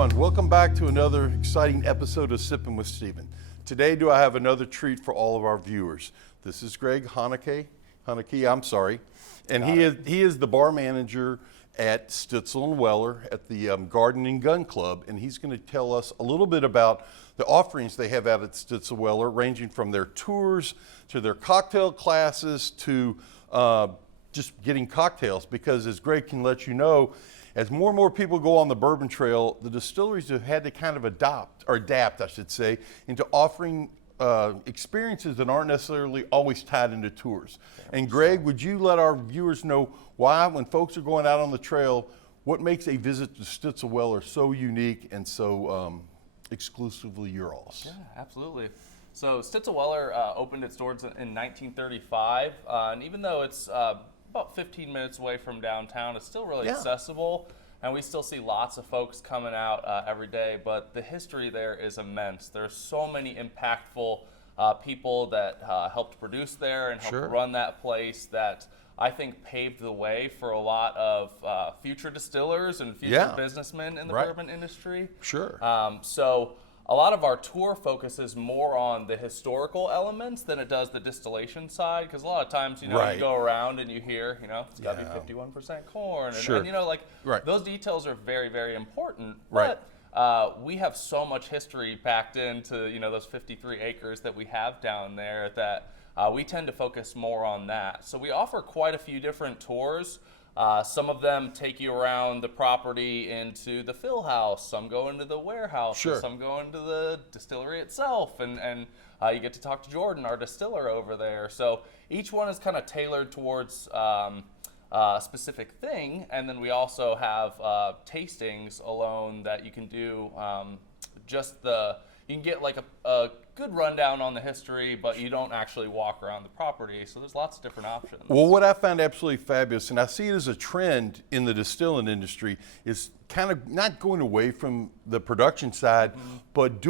everyone. Welcome back to another exciting episode of Sippin with Stephen. Today, do I have another treat for all of our viewers. This is Greg Haneke, and he is the bar manager at Stitzel-Weller at the Garden and Gun Club, and he's going to tell us a little bit about the offerings they have out at Stitzel-Weller, ranging from their tours to their cocktail classes to just getting cocktails, because as Greg can let you know, as more and more people go on the bourbon trail, the distilleries have had to kind of adapt, I should say, into offering experiences that aren't necessarily always tied into tours. And Greg, would you let our viewers know why, when folks are going out on the trail, what makes a visit to Stitzel-Weller so unique and so exclusively your all's? Yeah, absolutely. So Stitzel-Weller opened its doors in 1935, and even though it's about 15 minutes away from downtown, it's still really accessible, and we still see lots of folks coming out every day, but the history there is immense. There's so many impactful people that helped produce there and helped run that place that I think paved the way for a lot of future distillers and future businessmen in the bourbon industry. So a lot of our tour focuses more on the historical elements than it does the distillation side, because a lot of times, you go around and you hear, it's got to be 51% corn, and those details are very, very important. But we have so much history packed into, those 53 acres that we have down there that we tend to focus more on that. So we offer quite a few different tours. Some of them take you around the property into the fill house, some go into the warehouse, some go into the distillery itself, and you get to talk to Jordan, our distiller over there. So each one is kind of tailored towards a specific thing, and then we also have tastings alone that you can do. You can get like a good rundown on the history, but you don't actually walk around the property. So there's lots of different options. Well, what I found absolutely fabulous, and I see it as a trend in the distilling industry, is kind of not going away from the production side, but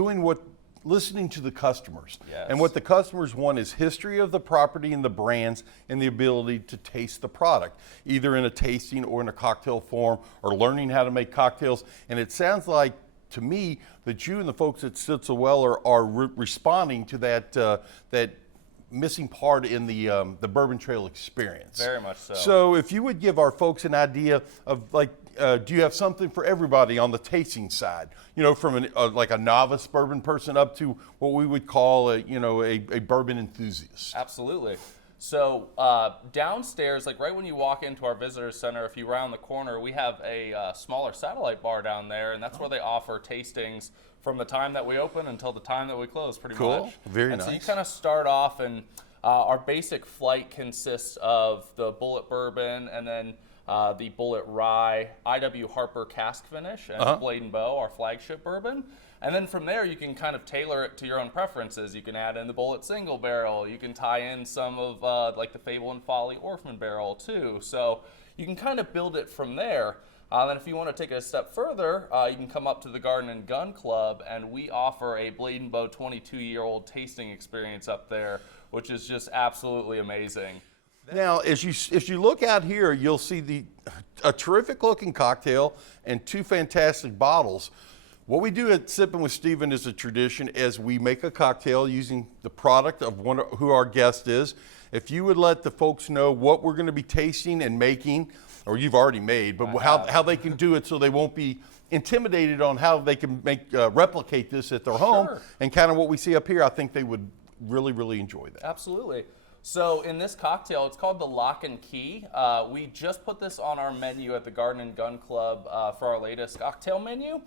listening to the customers. And what the customers want is history of the property and the brands and the ability to taste the product, either in a tasting or in a cocktail form, or learning how to make cocktails. And it sounds like, to me, that you and the folks at Stitzel-Weller are responding to that missing part in the Bourbon Trail experience. Very much so. So if you would give our folks an idea of, do you have something for everybody on the tasting side? From like a novice bourbon person up to what we would call a bourbon enthusiast. Absolutely. So downstairs, like right when you walk into our visitor center, if you round the corner, we have a smaller satellite bar down there, and that's where they offer tastings from the time that we open until the time that we close, pretty much. Very nice. So you kind of start off, and our basic flight consists of the Bullet Bourbon, and then the Bullet Rye, I.W. Harper cask finish, and Blade and Bow, our flagship bourbon. And then from there, you can kind of tailor it to your own preferences. You can add in the Bullet Single Barrel. You can tie in some of like the Fable and Folly Orphan Barrel too. So you can kind of build it from there. Then if you want to take it a step further, you can come up to the Garden and Gun Club, and we offer a Blade and Bow 22-year-old tasting experience up there, which is just absolutely amazing. Now, if you look out here, you'll see a terrific looking cocktail and two fantastic bottles. What we do at Sippin with Stephen is a tradition, as we make a cocktail using the product of who our guest is. If you would let the folks know what we're going to be tasting and making, or you've already made, but how they can do it so they won't be intimidated on how they can replicate this at their home, and kind of what we see up here, I think they would really, really enjoy that. Absolutely. So in this cocktail, it's called the Lock and Key. We just put this on our menu at the Garden and Gun Club for our latest cocktail menu.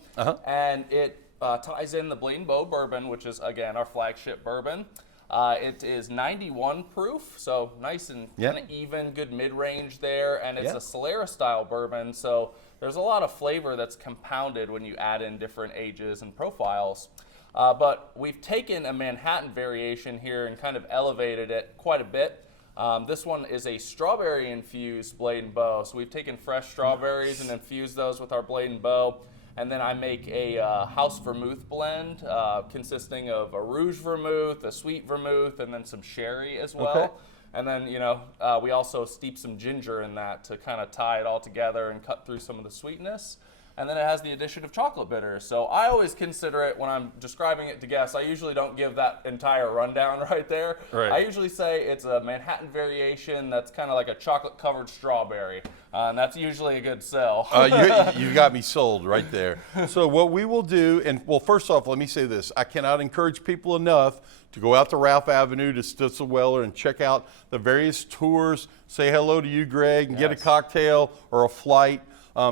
And it ties in the Blade and Bow bourbon, which is, again, our flagship bourbon. It is 91 proof, so nice and kind of even, good mid-range there. And it's a Solera-style bourbon, so there's a lot of flavor that's compounded when you add in different ages and profiles. But we've taken a Manhattan variation here and kind of elevated it quite a bit. This one is a strawberry-infused Blade and Bow. So we've taken fresh strawberries and infused those with our Blade and Bow. And then I make a house vermouth blend consisting of a rouge vermouth, a sweet vermouth, and then some sherry as well. And then, we also steep some ginger in that to kind of tie it all together and cut through some of the sweetness. and then it has the addition of chocolate bitters. So I always consider it, when I'm describing it to guests, I usually don't give that entire rundown right there. Right. I usually say it's a Manhattan variation that's kind of like a chocolate-covered strawberry, and that's usually a good sell. You got me sold right there. So what we will do, and well, first off, let me say this. I cannot encourage people enough to go out to Ralph Avenue to Stitzel-Weller and check out the various tours, say hello to you, Greg, and get a cocktail or a flight.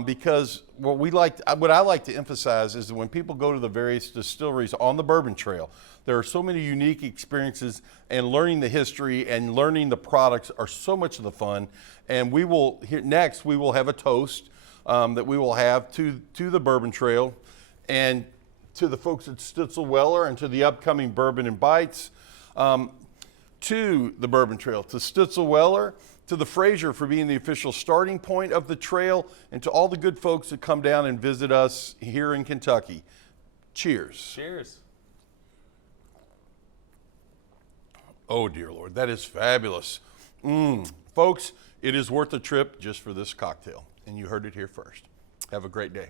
Because what I like to emphasize is that when people go to the various distilleries on the Bourbon Trail, there are so many unique experiences, and learning the history and learning the products are so much of the fun. And we will, next, we will have a toast that we will have to the Bourbon Trail and to the folks at Stitzel-Weller and to the upcoming Bourbon and Bites, to the Bourbon Trail, to Stitzel-Weller, to the Fraser for being the official starting point of the trail, and to all the good folks that come down and visit us here in Kentucky. Cheers. Cheers. Oh, dear Lord, that is fabulous. Folks, it is worth a trip just for this cocktail, and you heard it here first. Have a great day.